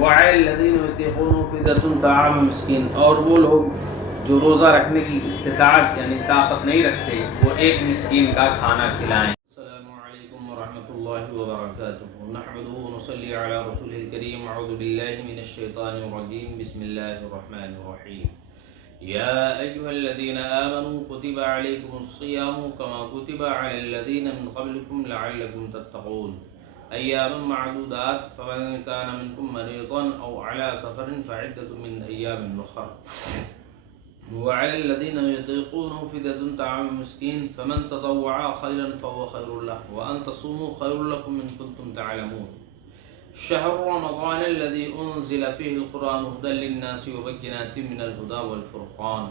وعلى الذين يطيقونه فدية طعام مسکین، اور وہ لوگ جو روزہ رکھنے کی استطاعت یعنی طاقت نہیں رکھتے وہ ایک مسکین کا کھانا کھلائیں۔ السلام علیکم ورحمۃ اللہ وبرکاتہ، نحمده ونصلی علی رسوله الکریم، اعوذ باللہ من الشیطان الرجیم، بسم اللہ الرحمن الرحیم۔ یا ایھا الذین آمنوا کتب علیکم الصیام کما کتب علی الذین من قبلکم لعلکم تتقون ایاما معدودات فمن كان منكم مريضا او على سفر فعدة من ايام اخر وعلى الذين يطيقونه فدية طعام مسكين فمن تطوع خيرا فهو خير له وان تصوموا خير لكم ان كنتم تعلمون شهر رمضان الذي انزل فيه القرآن هدى للناس وبينات من الهدى والفرقان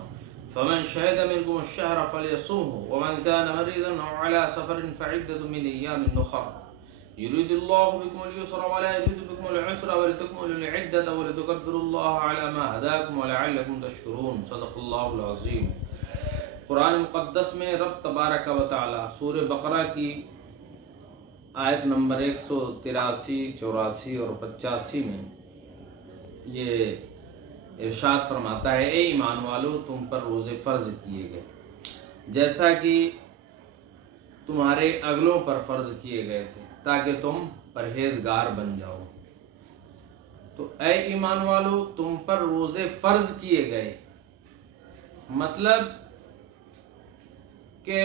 فمن شهد منكم الشهر فليصومه ومن كان مريضا او على سفر فعدة من ايام اخر يريد الله بكم اليسر ولا يريد بكم العسر ولتكملوا العدة ولتكبروا الله على ما هداكم ولعلكم تشكرون صدق اللہ العظیم۔ قرآن مقدس میں رب تبارک و تعالی سورہ بقرہ کی آیت نمبر 183، 84 اور 85 میں یہ ارشاد فرماتا ہے، اے ایمان والو تم پر روزے فرض کیے گئے جیسا کہ تمہارے اگلوں پر فرض کیے گئے تھے تاکہ تم پرہیزگار بن جاؤ۔ تو اے ایمان والو تم پر روزے فرض کیے گئے، مطلب کہ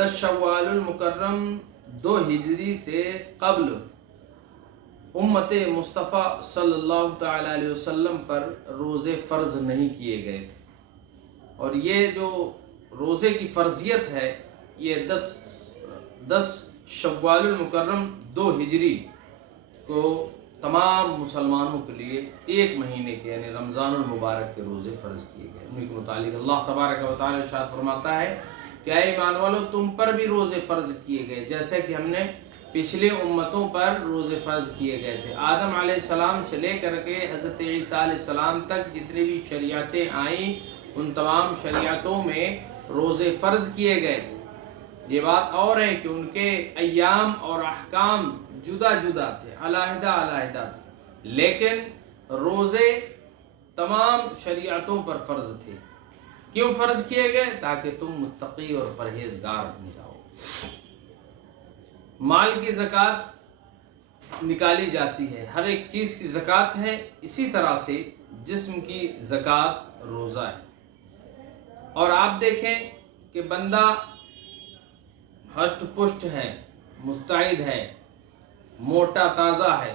10 شوال المکرم 2 ہجری سے قبل امت مصطفیٰ صلی اللہ تعالی علیہ وسلم پر روزے فرض نہیں کیے گئے تھے، اور یہ جو روزے کی فرضیت ہے یہ 10 شوال المکرم 2 ہجری کو تمام مسلمانوں کے لیے 1 مہینے کے یعنی رمضان المبارک کے روزے فرض کیے گئے۔ ان کے متعلق اللہ تبارک و تعالی ارشاد فرماتا ہے کہ اے ایمان والو تم پر بھی روزے فرض کیے گئے جیسے کہ ہم نے پچھلے امتوں پر روزے فرض کیے گئے تھے۔ آدم علیہ السلام سے لے کر کے حضرت عیسیٰ علیہ السلام تک جتنی بھی شریعتیں آئیں ان تمام شریعتوں میں روزے فرض کیے گئے تھے۔ یہ بات اور ہے کہ ان کے ایام اور احکام جدا جدا تھے، علیحدہ علیحدہ تھے، لیکن روزے تمام شریعتوں پر فرض تھے۔ کیوں فرض کیے گئے؟ تاکہ تم متقی اور پرہیزگار بن جاؤ۔ مال کی زکوٰۃ نکالی جاتی ہے، ہر ایک چیز کی زکوٰۃ ہے، اسی طرح سے جسم کی زکوٰۃ روزہ ہے۔ اور آپ دیکھیں کہ بندہ ہشت پشت ہے، مستعد ہے، موٹا تازہ ہے،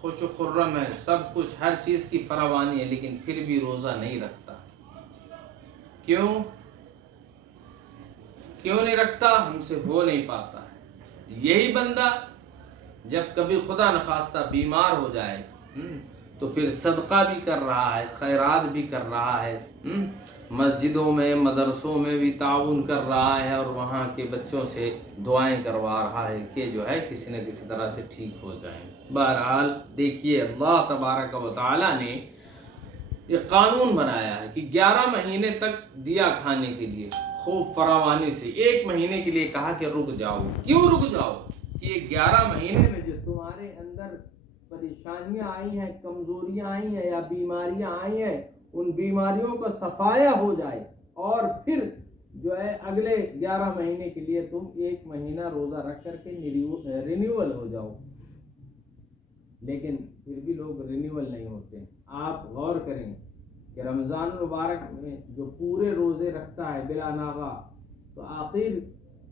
خوش و خرم ہے، سب کچھ ہر چیز کی فراوانی ہے، لیکن پھر بھی روزہ نہیں رکھتا۔ کیوں نہیں رکھتا؟ ہم سے ہو نہیں پاتا ہے۔ یہی بندہ جب کبھی خدا نخواستہ بیمار ہو جائے تو پھر صدقہ بھی کر رہا ہے، خیرات بھی کر رہا ہے، مسجدوں میں مدرسوں میں بھی تعاون کر رہا ہے، اور وہاں کے بچوں سے دعائیں کروا رہا ہے کہ جو ہے کسی نہ کسی طرح سے ٹھیک ہو جائیں۔ بہرحال دیکھیے اللہ تبارک و تعالی نے یہ قانون بنایا ہے کہ 11 مہینے تک دیا کھانے کے لیے خوب فراوانی سے، 1 مہینے کے لیے کہا کہ رک جاؤ۔ کیوں رک جاؤ؟ کہ یہ 11 مہینے میں جو تمہارے اندر پریشانیاں آئی ہیں، کمزوریاں آئی ہیں یا بیماریاں آئی ہیں، ان بیماریوں کا صفایا ہو جائے، اور پھر جو ہے اگلے 11 مہینے کے لیے تم 1 مہینہ روزہ رکھ کر کے رینیول ہو جاؤ۔ لیکن پھر بھی لوگ رینیول نہیں ہوتے۔ آپ غور کریں کہ رمضان المبارک میں جو پورے روزے رکھتا ہے بلا ناغہ، تو آخر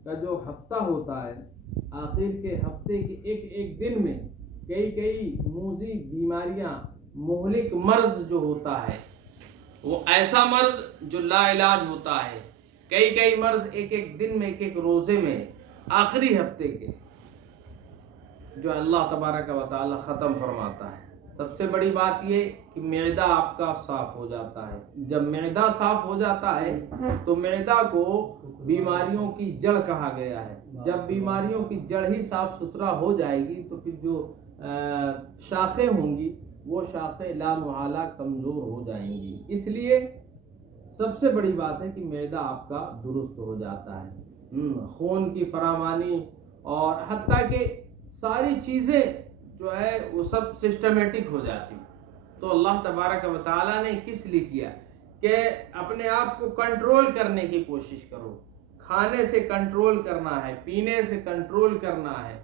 کا جو ہفتہ ہوتا ہے، آخر کے ہفتے کے ایک دن میں کئی موذی بیماریاں، مہلک مرض جو ہوتا ہے، وہ ایسا مرض جو لا علاج ہوتا ہے، کئی مرض ایک دن میں ایک روزے میں آخری ہفتے کے جو اللہ تبارک و تعالی ختم فرماتا ہے۔ سب سے بڑی بات یہ کہ معدہ آپ کا صاف ہو جاتا ہے۔ جب معدہ صاف ہو جاتا ہے تو معدہ کو بیماریوں کی جڑ کہا گیا ہے۔ جب بیماریوں کی جڑ ہی صاف ستھرا ہو جائے گی تو پھر جو شاخیں ہوں گی وہ شاخیں لامحالہ کمزور ہو جائیں گی۔ اس لیے سب سے بڑی بات ہے کہ معدہ آپ کا درست ہو جاتا ہے، خون کی فراوانی، اور حتیٰ کہ ساری چیزیں جو ہے وہ سب سسٹمیٹک ہو جاتی. تو اللہ تبارک و تعالیٰ نے کس لیے کیا کہ اپنے آپ کو کنٹرول کرنے کی کوشش کرو. کھانے سے کنٹرول کرنا ہے, پینے سے کنٹرول کرنا ہے,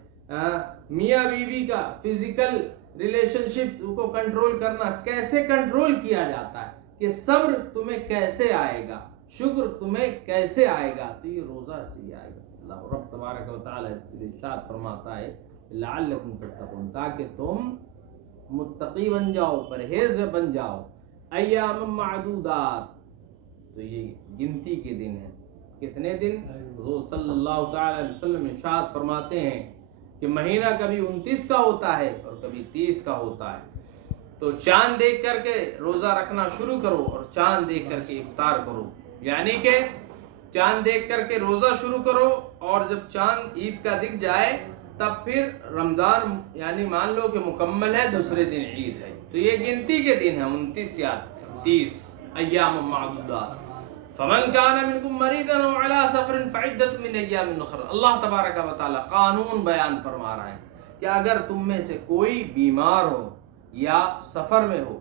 میاں بیوی کا فزیکل ریلیشن شپ کو کنٹرول کرنا. کیسے کنٹرول کیا جاتا ہے کہ صبر تمہیں کیسے آئے گا, شکر تمہیں کیسے آئے گا, تو یہ روزہ سے ہی آئے گا. اللہ رب تبارک و تعالیٰ ارشاد فرماتا ہے لعلکم تتقون, تاکہ تم متقی بن جاؤ, پرہیز بن جاؤ. ایام معدودات, تو یہ گنتی کے دن ہیں. کتنے دن؟ حضور صلی اللہ تعالی علیہ وسلم ارشاد فرماتے ہیں کہ مہینہ کبھی 29 کا ہوتا ہے اور کبھی 30 کا ہوتا ہے. تو چاند دیکھ کر کے روزہ رکھنا شروع کرو اور چاند دیکھ کر کے افطار کرو. یعنی کہ چاند دیکھ کر کے روزہ شروع کرو, اور جب چاند عید کا دکھ جائے تب پھر رمضان یعنی مان لو کہ مکمل ہے, دوسرے دن عید ہے. تو یہ گنتی کے دن ہے 29 یا 30. ایام معدودات. فمن كان منكم مريضا او على سفر فعدة من ايام اخر. اللہ تبارک و تعالی قانون بیان فرما رہا ہے کہ اگر تم میں سے کوئی بیمار ہو یا سفر میں ہو,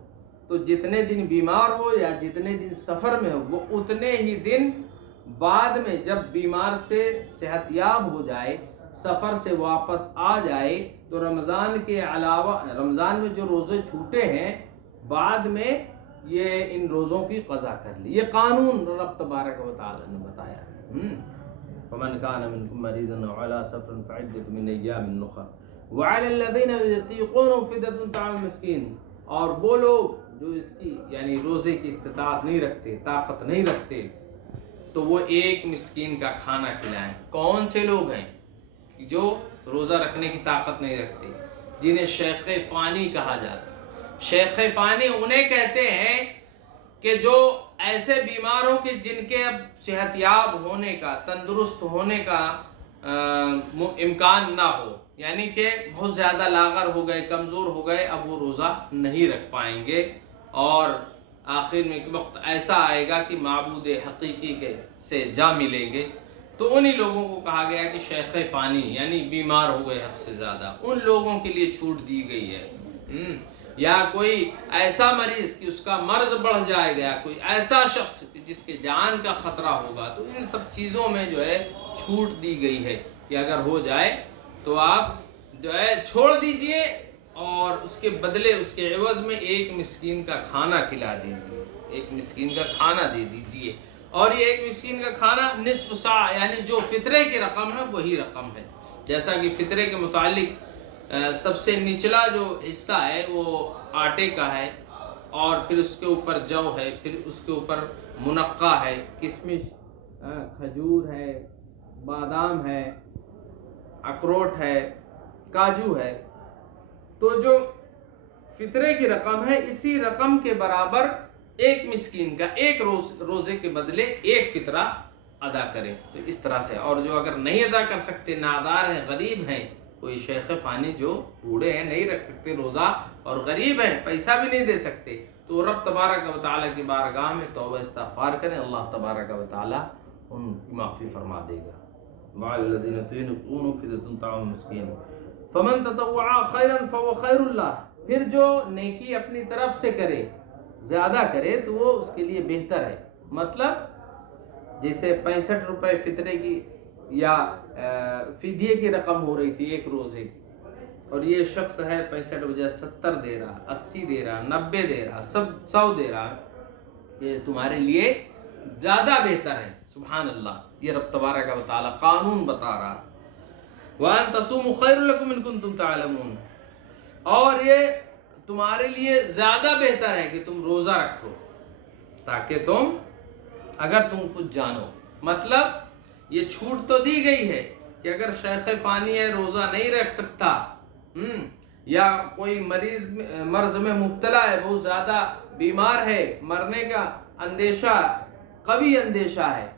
تو جتنے دن بیمار ہو یا جتنے دن سفر میں ہو, وہ اتنے ہی دن بعد میں جب بیمار سے صحت یاب ہو جائے, سفر سے واپس آ جائے, تو رمضان کے علاوہ رمضان میں جو روزے چھوٹے ہیں بعد میں یہ ان روزوں کی قضا کر لی. یہ قانون رب تبارک و تعالی نے بتایا. فمن كان منكم مريضا او على سفر فعدة من ايام اخر وعلى الذين يطيقون فدية طعام مسكين. اور وہ لوگ جو اس کی یعنی روزے کی استطاعت نہیں رکھتے, طاقت نہیں رکھتے, تو وہ ایک مسکین کا کھانا کھلائیں. کون سے لوگ ہیں جو روزہ رکھنے کی طاقت نہیں رکھتے؟ جنہیں شیخ فانی کہا جاتا ہے. شیخ فانی انہیں کہتے ہیں کہ جو ایسے بیماروں کے جن کے اب صحت یاب ہونے کا, تندرست ہونے کا امکان نہ ہو, یعنی کہ بہت زیادہ لاغر ہو گئے, کمزور ہو گئے, اب وہ روزہ نہیں رکھ پائیں گے, اور آخر میں ایک وقت ایسا آئے گا کہ معبود حقیقی کے سے جا ملیں گے. تو انہی لوگوں کو کہا گیا کہ شیخ فانی یعنی بیمار ہو گئے حد سے زیادہ, ان لوگوں کے لیے چھوٹ دی گئی ہے. یا کوئی ایسا مریض کہ اس کا مرض بڑھ جائے گا, کوئی ایسا شخص جس کے جان کا خطرہ ہوگا, تو ان سب چیزوں میں جو ہے چھوٹ دی گئی ہے کہ اگر ہو جائے تو آپ جو ہے چھوڑ دیجئے, اور اس کے بدلے اس کے عوض میں ایک مسکین کا کھانا کھلا دیجئے, ایک مسکین کا کھانا دے دیجئے. اور یہ ایک مسکین کا کھانا نصف سا یعنی جو فطرے کی رقم ہے وہی رقم ہے. جیسا کہ فطرے کے متعلق سب سے نچلا جو حصہ ہے وہ آٹے کا ہے, اور پھر اس کے اوپر جو ہے, پھر اس کے اوپر منقع ہے, کشمش, کھجور ہے, بادام ہے, اخروٹ ہے, کاجو ہے. تو جو فطرے کی رقم ہے اسی رقم کے برابر ایک مسکین کا ایک روزے کے بدلے ایک فطرہ ادا کریں. تو اس طرح سے, اور جو اگر نہیں ادا کر سکتے, نادار ہیں, غریب ہیں, کوئی شیخ فانی جو بوڑھے ہیں نہیں رکھ سکتے روزہ اور غریب ہیں پیسہ بھی نہیں دے سکتے, تو رب تبارک و تعالیٰ کی بارگاہ میں توبہ استغفار کریں, اللہ تبارک و تعالیٰ ان کی معافی فرما دے گا. وعلی الذین یطیقونہ فدیۃ طعام مسکین فمن تطوع خیرا فهو خیر اللہ. پھر جو نیکی اپنی طرف سے کرے, زیادہ کرے, تو وہ اس کے لیے بہتر ہے. مطلب جیسے 65 روپے فطرے کی یا فدیے کی رقم ہو رہی تھی ایک روزے, اور یہ شخص ہے 65 بجائے 70 دے رہا, 80 دے رہا, 90 دے رہا, 100 دے رہا, یہ تمہارے لیے زیادہ بہتر ہے. سبحان اللہ, یہ رب تبارک و تعالی قانون بتا رہا. وَأَن تَصُومُوا خَيْرٌ لَكُمْ إِن كُنتُمْ تَعْلَمُونَ. اور یہ تمہارے لیے زیادہ بہتر ہے کہ تم روزہ رکھو تاکہ تم اگر تم کچھ جانو. مطلب یہ چھوٹ تو دی گئی ہے کہ اگر شیخ فانی ہے روزہ نہیں رکھ سکتا, یا کوئی مرض میں مبتلا ہے, بہت زیادہ بیمار ہے, مرنے کا اندیشہ, قوی اندیشہ ہے,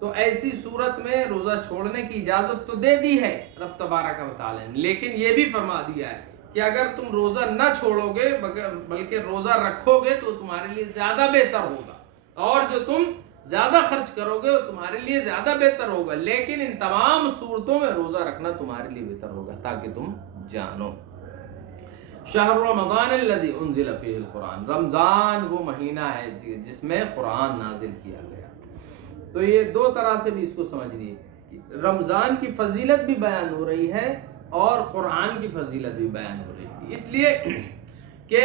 تو ایسی صورت میں روزہ چھوڑنے کی اجازت تو دے دی ہے رب تبارک و تعالی نے, لیکن یہ بھی فرما دیا ہے کہ اگر تم روزہ نہ چھوڑو گے بلکہ روزہ رکھو گے تو تمہارے لیے زیادہ بہتر ہوگا, اور جو تم زیادہ خرچ کرو گے وہ تمہارے لیے زیادہ بہتر ہوگا, لیکن ان تمام صورتوں میں روزہ رکھنا تمہارے لیے بہتر ہوگا تاکہ تم جانو. شہر رمضان الذی انزل فیہ القرآن، رمضان وہ مہینہ ہے جس میں قرآن نازل کیا گیا۔ تو یہ دو طرح سے بھی اس کو سمجھ لیے، رمضان کی فضیلت بھی بیان ہو رہی ہے اور قرآن کی فضیلت بھی بیان ہو رہی ہے، اس لیے کہ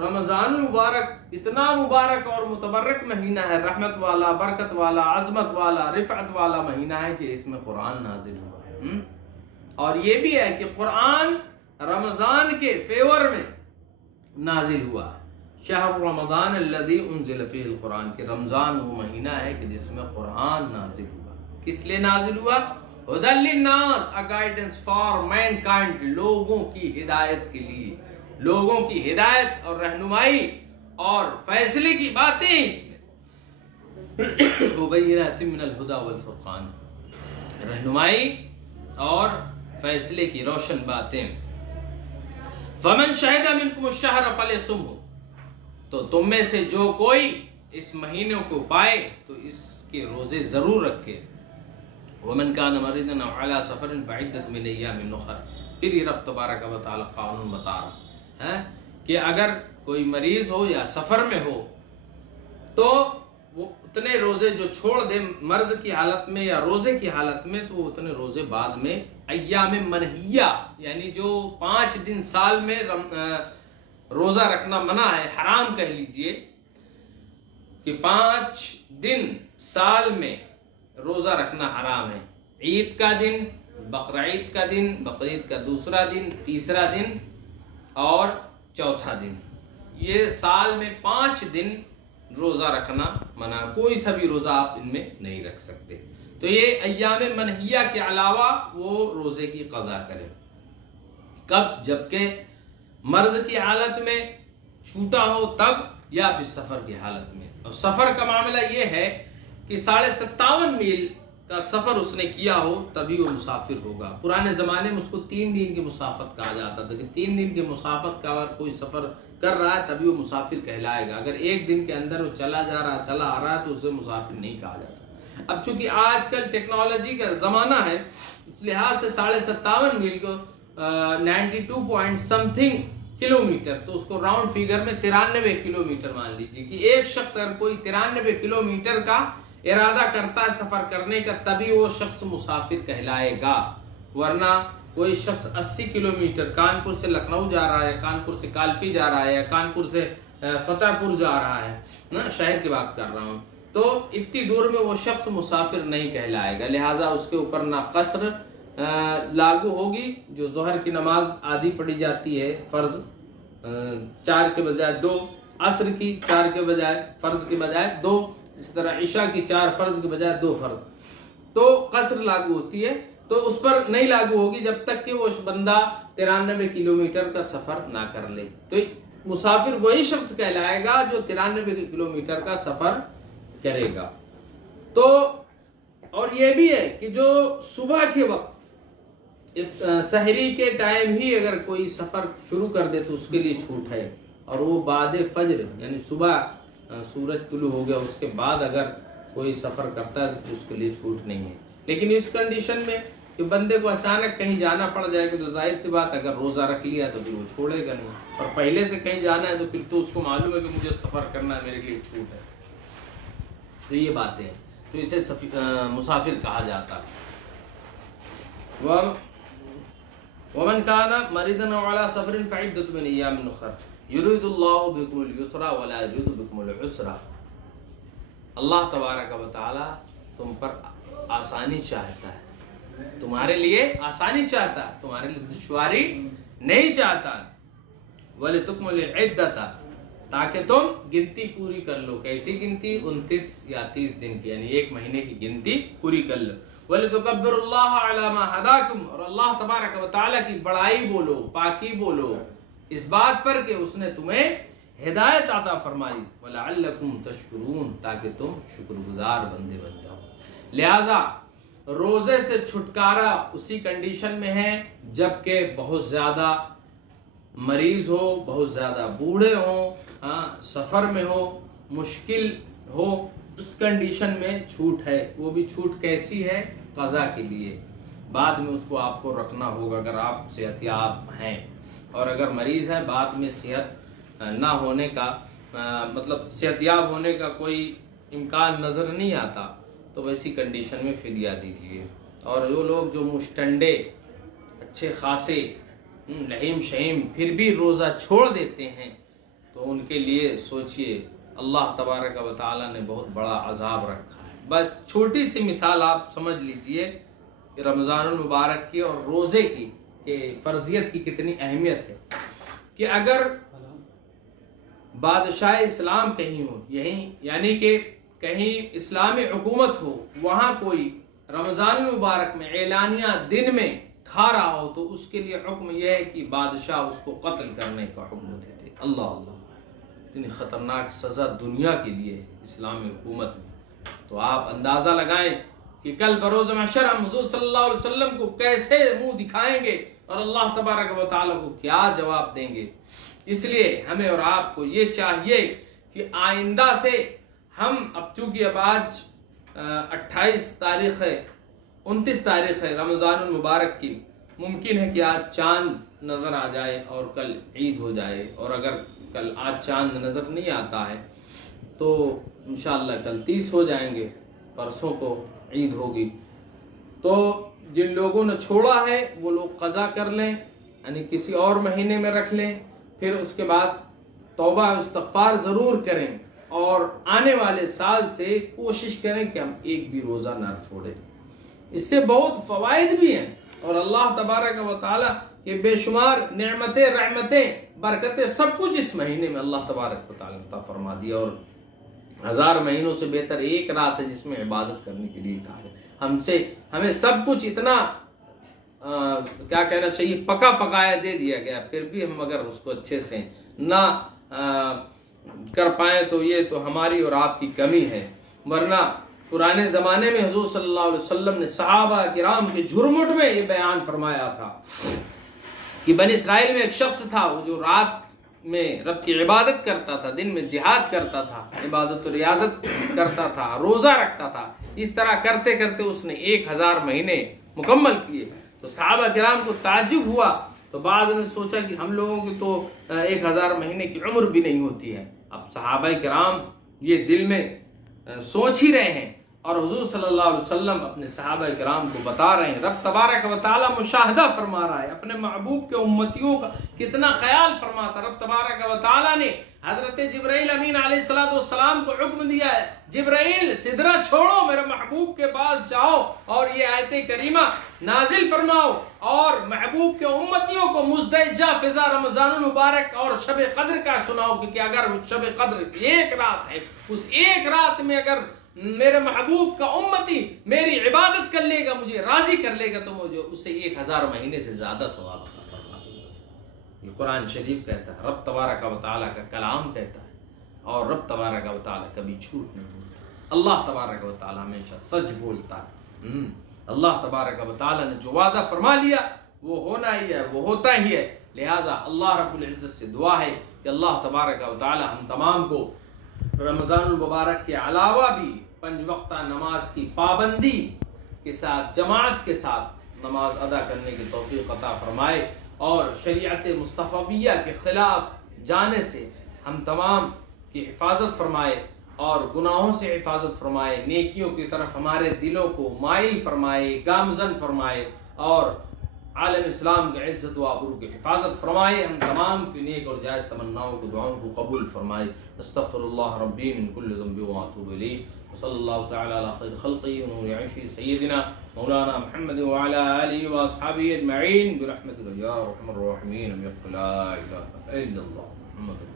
رمضان المبارک اتنا مبارک اور متبرک مہینہ ہے، رحمت والا، برکت والا، عظمت والا، رفعت والا مہینہ ہے کہ اس میں قرآن نازل ہوا ہے۔ اور یہ بھی ہے کہ قرآن رمضان کے فیور میں نازل ہوا ہے۔ شہر رمضان الذی انزل فیہ القرآن، کہ رمضان وہ مہینہ ہے کہ جس میں قرآن نازل ہوا۔ کس لیے نازل ہوا؟ ھدی للناس، اے گائیڈنس فار مینکائنڈ، لوگوں کی ہدایت کے لیے، لوگوں کی ہدایت اور رہنمائی اور فیصلے کی باتیں اس میں، مبینات من الہدی والفرقان، رہنمائی اور فیصلے کی روشن باتیں۔ فمن شہد منکم الشہر فلیصمہ، تو تم میں سے جو کوئی اس مہینے کو پائے تو اس کے روزے ضرور رکھے۔ ومن کان مريضا او علی سفر فعدۃ من ایام اخر، پھر یہ رب تبارک و تعالی قانون بتا رہا ہے کہ اگر کوئی مریض ہو یا سفر میں ہو تو وہ اتنے روزے جو چھوڑ دے مرض کی حالت میں یا روزے کی حالت میں، تو وہ اتنے روزے بعد میں ایام منہیہ، یعنی جو 5 دن سال میں روزہ رکھنا منع ہے، حرام کہہ لیجئے کہ 5 دن سال میں روزہ رکھنا حرام ہے، عید کا دن، بقرعید کا دن، بقرعید کا دوسرا دن، تیسرا دن اور چوتھا دن، یہ سال میں 5 دن روزہ رکھنا منع، کوئی سا بھی روزہ آپ ان میں نہیں رکھ سکتے۔ تو یہ ایام منہیہ کے علاوہ وہ روزے کی قضا کرے۔ کب؟ جبکہ مرض کی حالت میں چھوٹا ہو تب، یا پھر سفر کی حالت میں۔ اور سفر کا معاملہ یہ ہے کہ 57.5 میل کا سفر اس نے کیا ہو تبھی وہ مسافر ہوگا۔ پرانے زمانے میں اس کو 3 دن کی مسافت کہا جاتا تھا کہ 3 دن کی مسافت کا اگر کوئی سفر کر رہا ہے تبھی وہ مسافر کہلائے گا، اگر 1 دن کے اندر وہ چلا جا رہا، چلا آ رہا ہے تو اسے مسافر نہیں کہا جا سکتا۔ اب چونکہ آج کل ٹیکنالوجی کا زمانہ ہے، اس لحاظ سے 57.5 میل کو 92 پوائنٹ سمتھنگ کلومیٹر، تو اس کو راؤنڈ فیگر میں 93 کلومیٹر مان لیجیے کہ ایک شخص اگر کوئی 93 کلومیٹر کا ارادہ کرتا ہے سفر کرنے کا تبھی وہ شخص مسافر کہلائے گا، ورنہ کوئی شخص 80 کلومیٹر کانپور سے لکھنؤ جا رہا ہے، کانپور سے کالپی جا رہا ہے، یا کانپور سے فتح پور جا رہا ہے نا، شہر کی بات کر رہا ہوں، تو اتنی دور میں وہ شخص مسافر نہیں کہلائے گا، لہٰذا اس کے اوپر نہ قصر لاگو ہوگی، جو ظہر کی نماز آدھی پڑھی جاتی ہے فرض 4 کے بجائے 2، عصر کی 4 کے بجائے فرض کے بجائے 2، اسی طرح عشاء کی 4 فرض کے بجائے 2 فرض، تو قصر لاگو ہوتی ہے، تو اس پر نہیں لاگو ہوگی جب تک کہ وہ بندہ 93 کلومیٹر کا سفر نہ کر لے۔ تو مسافر وہی شخص کہلائے گا جو 93 کلومیٹر کا سفر کرے گا۔ تو اور یہ بھی ہے کہ جو صبح کے وقت سحری کے ٹائم ہی اگر کوئی سفر شروع کر دے تو اس کے لیے چھوٹ ہے، اور وہ بعد فجر یعنی صبح سورج طلوع ہو گیا اس کے بعد اگر کوئی سفر کرتا ہے تو اس کے لیے چھوٹ نہیں ہے۔ لیکن اس کنڈیشن میں کہ بندے کو اچانک کہیں جانا پڑ جائے گا تو ظاہر سی بات اگر روزہ رکھ لیا تو پھر وہ چھوڑے گا نہیں، اور پہلے سے کہیں جانا ہے تو پھر تو اس کو معلوم ہے کہ مجھے سفر کرنا ہے، میرے لیے چھوٹ ہے۔ تو یہ باتیں ہیں، تو اسے مسافر کہا جاتا ہے۔ ومن كان مريضا او على سفر فعدة من ايام اخر يريد الله بكم اليسر ولا يريد بكم العسر، اللہ تبارک و تعالی تم پر آسانی چاہتا ہے، تمہارے لیے آسانی چاہتا ہے، تمہارے لیے دشواری نہیں چاہتا۔ وَلِتُكْمِلُوا الْعِدَّةَ، تاکہ تم گنتی پوری کر لو۔ کیسی گنتی؟ 29 یا 30 دن کی، یعنی 1 مہینے کی گنتی پوری کر لو۔ وَلِتُكَبِّرُوا اللَّهَ عَلَى مَا هَدَاكُمْ، اور اللہ تبارک و تعالیٰ کی بڑائی بولو، پاکی بولو اس بات پر کہ اس نے تمہیں ہدایت عطا فرمائی، وَلَعَلَّكُمْ تَشْكُرُونَ، تاکہ تم شکر گزار بندے بن جاؤ۔ لہٰذا روزے سے چھٹکارا اسی کنڈیشن میں ہے جب کہ بہت زیادہ مریض ہو، بہت زیادہ بوڑھے ہوں، سفر میں ہو، مشکل ہو، اس کنڈیشن میں چھوٹ ہے۔ وہ بھی چھوٹ کیسی ہے؟ قضا کے لیے، بعد میں اس کو آپ کو رکھنا ہوگا اگر آپ صحت یاب ہیں۔ اور اگر مریض ہے بعد میں صحت نہ ہونے کا مطلب صحت یاب ہونے کا کوئی امکان نظر نہیں آتا تو ویسی کنڈیشن میں فدیہ دیجیے۔ اور جو لوگ جو مشٹنڈے اچھے خاصے لحیم شہیم پھر بھی روزہ چھوڑ دیتے ہیں تو ان کے لیے سوچئے اللہ تبارک و تعالیٰ نے بہت بڑا عذاب رکھا ہے۔ بس چھوٹی سی مثال آپ سمجھ لیجئے رمضان المبارک کی اور روزے کی کہ فرضیت کی کتنی اہمیت ہے، کہ اگر بادشاہ اسلام کہیں ہو یہیں یعنی کہ کہیں اسلامی حکومت ہو، وہاں کوئی رمضان المبارک میں اعلانیہ دن میں کھا رہا ہو تو اس کے لیے حکم یہ ہے کہ بادشاہ اس کو قتل کرنے کا حکم دیتے۔ اللہ اللہ، اتنی خطرناک سزا دنیا کے لیے ہے اسلامی حکومت میں۔ تو آپ اندازہ لگائیں کہ کل بروز محشر ہم حضور صلی اللہ علیہ وسلم کو کیسے منہ دکھائیں گے اور اللہ تبارک و تعالیٰ کو کیا جواب دیں گے۔ اس لیے ہمیں اور آپ کو یہ چاہیے کہ آئندہ سے ہم اب چونکہ اب آج 28 تاریخ ہے 29 تاریخ ہے رمضان المبارک کی، ممکن ہے کہ آج چاند نظر آ جائے اور کل عید ہو جائے، اور اگر کل آج چاند نظر نہیں آتا ہے تو انشاءاللہ کل 30 ہو جائیں گے، پرسوں کو عید ہوگی۔ تو جن لوگوں نے چھوڑا ہے وہ لوگ قضا کر لیں، یعنی کسی اور مہینے میں رکھ لیں، پھر اس کے بعد توبہ استغفار ضرور کریں اور آنے والے سال سے کوشش کریں کہ ہم ایک بھی روزہ نہ چھوڑیں۔ اس سے بہت فوائد بھی ہیں اور اللہ تبارک و تعالیٰ کے بے شمار نعمتیں رحمتیں برکتیں سب کچھ اس مہینے میں اللہ تبارک و تعالیٰ نے عطا فرما دیا، اور 1000 مہینوں سے بہتر ایک رات ہے جس میں عبادت کرنے کے لیے کہا ہے۔ ہمیں سب کچھ اتنا کیا کہنا چاہیے پکا پکایا دے دیا گیا، پھر بھی ہم اگر اس کو اچھے سے نہ کر پائیں تو یہ تو ہماری اور آپ کی کمی ہے، ورنہ پرانے زمانے میں حضور صلی اللہ علیہ وسلم نے صحابہ کرام کے جھرمٹ میں یہ بیان فرمایا تھا کہ بنی اسرائیل میں ایک شخص تھا وہ جو رات میں رب کی عبادت کرتا تھا، دن میں جہاد کرتا تھا، عبادت و ریاضت کرتا تھا، روزہ رکھتا تھا۔ اس طرح کرتے کرتے اس نے 1000 مہینے مکمل کیے تو صحابہ کرام کو تعجب ہوا، تو بعض نے سوچا کہ ہم لوگوں کی تو 1000 مہینے کی عمر بھی نہیں ہوتی ہے۔ اب صحابہ کرام یہ دل میں سوچ ہی رہے ہیں اور حضور صلی اللہ علیہ وسلم اپنے صحابہ کرام کو بتا رہے ہیں، رب تبارک و تعالیٰ مشاہدہ فرما رہا ہے اپنے محبوب کے امتیوں کا کتنا خیال فرماتا۔ رب تبارک و تعالیٰ نے حضرت جبرائیل امین علیہ السلام کو حکم دیا ہے، جبرائیل سدرہ چھوڑو میرے محبوب کے پاس جاؤ اور یہ آیت کریمہ نازل فرماؤ اور محبوب کے امتیوں کو مزدجہ فضا رمضان المبارک اور شب قدر کا سناؤ، کیونکہ اگر شب قدر ایک رات ہے، اس ایک رات میں اگر میرے محبوب کا امتی میری عبادت کر لے گا، مجھے راضی کر لے گا، تو مجھے اسے 1000 مہینے سے زیادہ ثواب عطا فرما دوں گا۔ یہ قرآن شریف کہتا ہے، رب تبارک و تعالیٰ کا کلام کہتا ہے، اور رب تبارک و تعالیٰ کبھی جھوٹ نہیں بولتا۔ اللہ تبارک و تعالیٰ ہمیشہ سچ بولتا ہے۔ اللہ تبارک و تعالیٰ نے جو وعدہ فرما لیا وہ ہونا ہی ہے، وہ ہوتا ہی ہے۔ لہٰذا اللہ رب العزت سے دعا ہے کہ اللہ تبارک و تعالیٰ ہم تمام کو رمضان المبارک کے علاوہ بھی 5 وقتہ نماز کی پابندی کے ساتھ جماعت کے ساتھ نماز ادا کرنے کی توفیق عطا فرمائے، اور شریعت مصطفیہ کے خلاف جانے سے ہم تمام کی حفاظت فرمائے اور گناہوں سے حفاظت فرمائے، نیکیوں کی طرف ہمارے دلوں کو مائل فرمائے، گامزن فرمائے، اور عالم اسلام کے عزت و آبرو کی حفاظت فرمائے۔ ہم تمام کی نیک اور جائز تمناؤں کو دعاؤں کو قبول فرمائے۔ استغفر اللہ ربی من کل ذنب واتوب الیہ، وصلی اللہ تعالی علی خیر خلقہ ونور عیشہ سیدنا مولانا محمد وعلی آلہ واصحابہ اجمعین برحمتک یا ارحم الراحمین، لا الہ الا اللہ محمد